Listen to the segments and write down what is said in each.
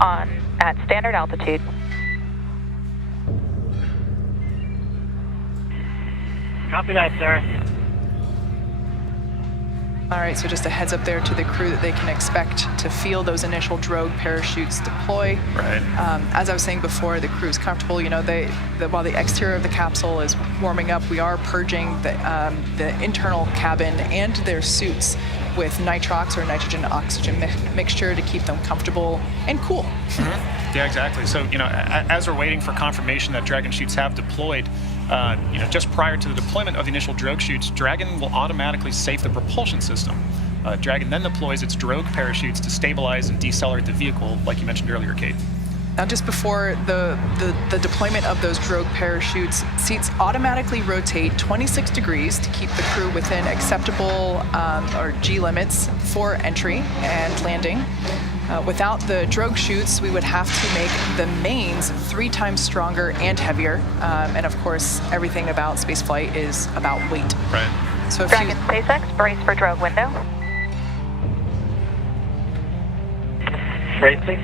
on at standard altitude. Copy that, sir. All right, so just a heads up there to the crew that they can expect to feel those initial drogue parachutes deploy. Right. As I was saying before, the crew's comfortable. You know, while the exterior of the capsule is warming up, we are purging the internal cabin and their suits with nitrox or nitrogen-oxygen mixture to keep them comfortable and cool. Mm-hmm. Yeah, exactly. So, you know, as we're waiting for confirmation that Dragon chutes have deployed, you know, just prior to the deployment of the initial drogue chutes, Dragon will automatically safe the propulsion system. Dragon then deploys its drogue parachutes to stabilize and decelerate the vehicle, like you mentioned earlier, Kate. Now, just before the deployment of those drogue parachutes, seats automatically rotate 26 degrees to keep the crew within acceptable or G limits for entry and landing. Without the drogue chutes, we would have to make the mains 3 times stronger and heavier. And of course, everything about spaceflight is about weight. Right. So if Dragon SpaceX, brace for drogue window. Brace, please.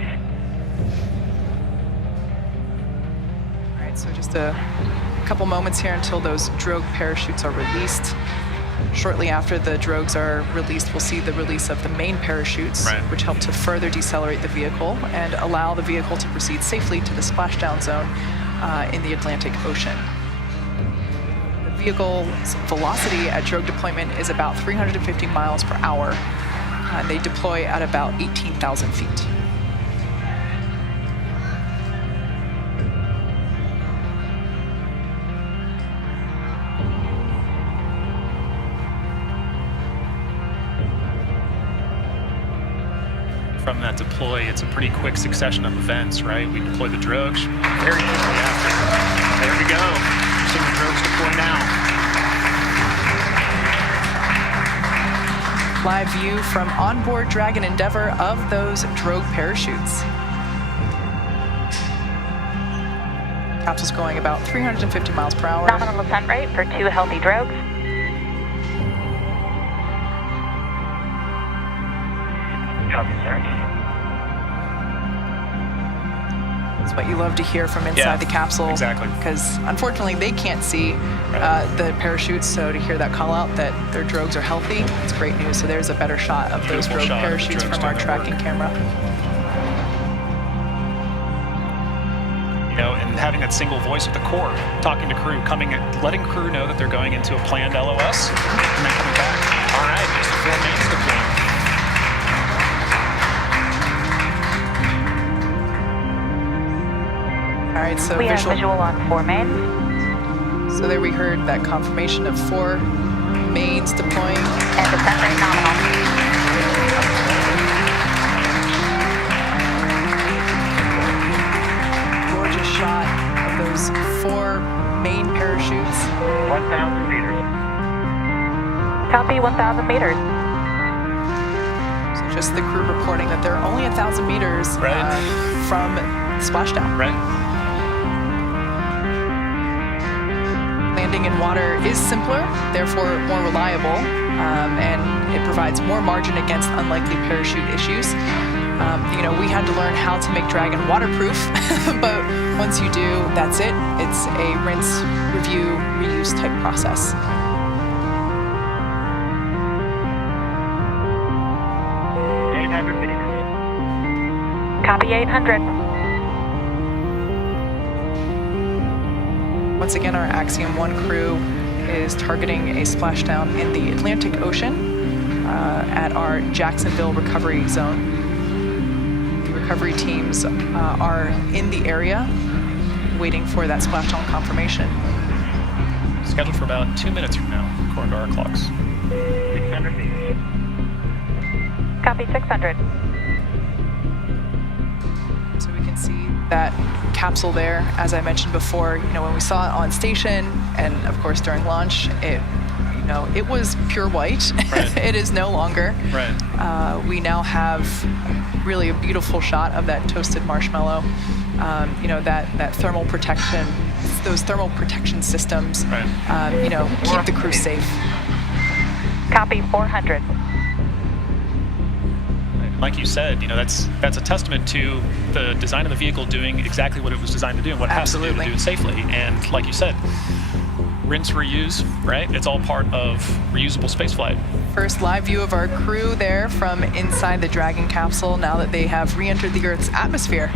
All right, so just a couple moments here until those drogue parachutes are released. Shortly after the drogues are released, we'll see the release of the main parachutes, right, which help to further decelerate the vehicle and allow the vehicle to proceed safely to the splashdown zone in the Atlantic Ocean. The vehicle's velocity at drogue deployment is about 350 miles per hour, and they deploy at about 18,000 feet. From that deploy, it's a pretty quick succession of events, right? We deploy the drogues very quickly after. There we go. We're seeing the drogues deploy now. Live view from onboard Dragon Endeavour of those drogue parachutes. Capsule's going about 350 miles per hour. Nominal ascent rate for 2 healthy drogues. Copy, sir. It's what you love to hear from inside the capsule. Exactly. Because unfortunately they can't see the parachutes, so to hear that call out that their drogues are healthy, it's great news. So there's a better shot of those drogue parachutes from our tracking camera. You know, and having that single voice with the core, talking to crew, letting crew know that they're going into a planned LOS, and then coming back. All right, there's the 4 mains deployed. All right, so we have visual on 4 mains. So there we heard that confirmation of 4 mains deploying. And descent rate nominal. Gorgeous shot of those 4 main parachutes. 1,000 meters. Copy 1,000 meters. So just the crew reporting that they're only 1,000 meters from splashdown. Right. Landing in water is simpler, therefore more reliable, and it provides more margin against unlikely parachute issues. You know, we had to learn how to make Dragon waterproof, but once you do, that's it. It's a rinse, review, reuse type process. Copy 800. Once again, our Axiom 1 crew is targeting a splashdown in the Atlantic Ocean at our Jacksonville recovery zone. The recovery teams are in the area waiting for that splashdown confirmation. Scheduled for about 2 minutes from now, according to our clocks. 600 meters. Copy 600. So we can see that capsule there, as I mentioned before. You know, when we saw it on station, and of course during launch, it was pure white. Right. It is no longer. Right. We now have really a beautiful shot of that toasted marshmallow. You know, that thermal protection, those thermal protection systems. Right. You know, keep the crew safe. Copy 400. Like you said, that's a testament to the design of the vehicle doing exactly what it was designed to do and what it has to do to do it safely. And like you said, rinse, reuse, right? It's all part of reusable spaceflight. First live view of our crew there from inside the Dragon capsule now that they have re-entered the Earth's atmosphere.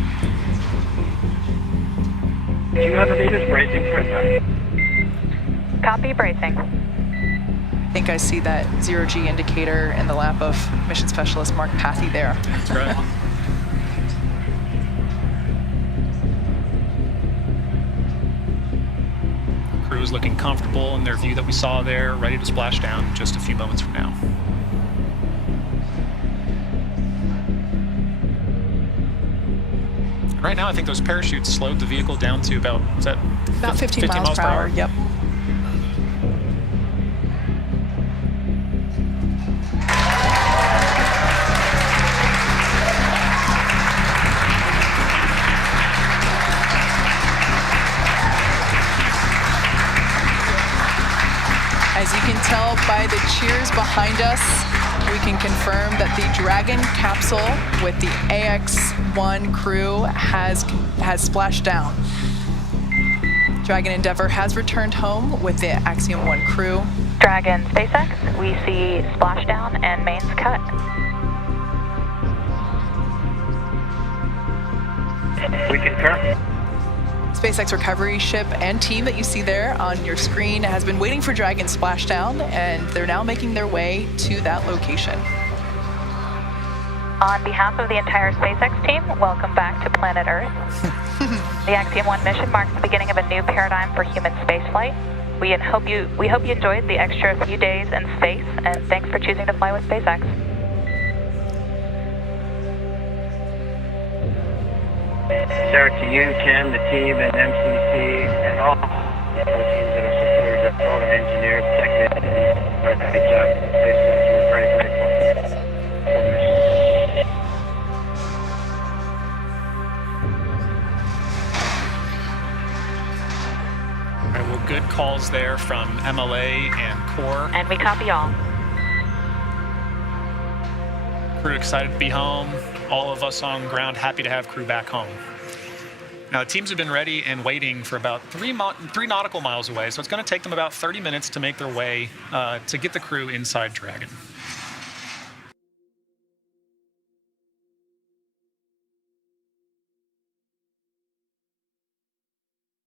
200 meters, bracing for impact. Copy, bracing. I think I see that zero-G indicator in the lap of Mission Specialist Mark Pathy there. That's right. The crew is looking comfortable in their view that we saw there, ready to splash down just a few moments from now. Right now, I think those parachutes slowed the vehicle down to about, is that About 15 miles per hour. Yep. As you can tell by the cheers behind us, we can confirm that the Dragon capsule with the Ax-1 crew has splashed down. Dragon Endeavour has returned home with the Axiom 1 crew. Dragon SpaceX, we see Splashdown and mains cut. We concur. SpaceX recovery ship and team that you see there on your screen has been waiting for Dragon splashdown, and they're now making their way to that location. On behalf of the entire SpaceX team, welcome back to planet Earth. The Axiom 1 mission marks the beginning of a new paradigm for human spaceflight. We hope you enjoyed the extra few days in space, and thanks for choosing to fly with SpaceX. Sarah, to you, Tim, the team, and MCC, and all the teams that are supporters, all the engineers, technicians, great job. We're very grateful. All right, well, good calls there from MLA and Core. And we copy all. Crew excited to be home. All of us on ground happy to have crew back home. Now, the teams have been ready and waiting for about three nautical miles away, so it's going to take them about 30 minutes to make their way to get the crew inside Dragon.